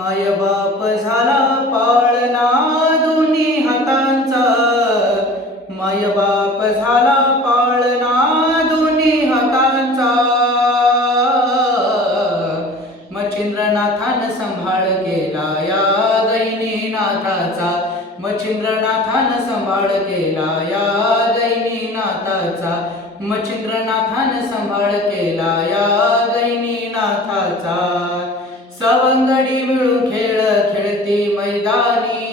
माय बाप झाला पाळणा दोन्ही हातांचा, माय बाप झाला पाळणा दोन्ही हातांचा. मच्छिंद्रनाथान संभाळ केला या गहिनीनाथाचा, मच्छिंद्रनाथान संभाळ केला या गहिनीनाथाचा, मच्छिंद्रनाथान संभाळ केला या गहिनीनाथाचा. सवंगडी मिळून खेळ खेळती मैदानी,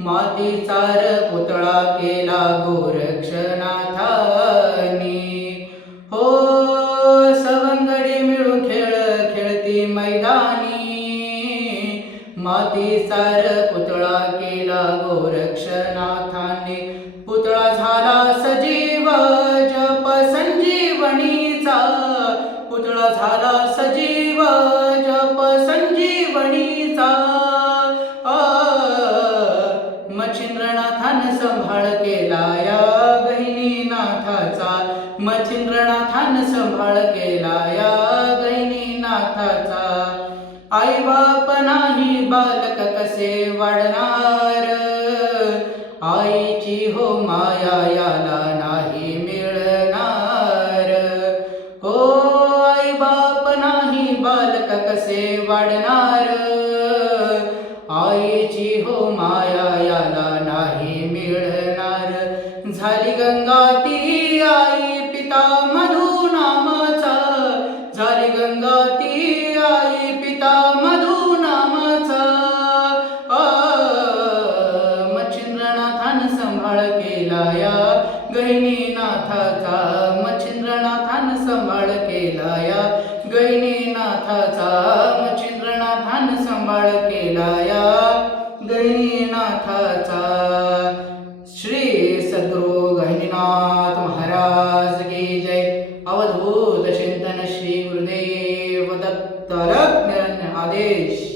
मातीचार पुतळा केला गोरक्षनाथानी. हो सवंगडी मिळून खेळ खेळती मैदानी, मातीचार पुतळा केला गोरक्षनाथाने. पुतळा झाला सजीव जप संजीवनीचा, पुतळा झाला सजीव जप संजीवनीचा. मच्छिंद्रनाथान संभाळ केला या गहिनीनाथाचा, मच्छिंद्रनाथान संभाळ केला या गहिनीनाथाचा. आई बाप नाही बालक कसे वाढणार, आईची हो माया याला नाही मिळणार. हो आई बाप नाही बालक कसे वाढणार, आईची हो माया याला नाही मिळणार. झाली गंगा ती आई पिता मधु नामाचा, झाली गंगा ती आई पिता मधु नामाचा. मच्छिंद्रनाथान संभाळ केला या गहिनीनाथाचा, मच्छिंद्रनाथान संभाळ केला या गहिनीनाथाचा, मच्छिंद्रनाथान संभाळ केला या गहिनीनाथाचा. श्री सद्गुरु गहिनीनाथ महाराज की जय. अवधूत चिंतन श्री गुरुदेव दत्त निरंजन आदेश.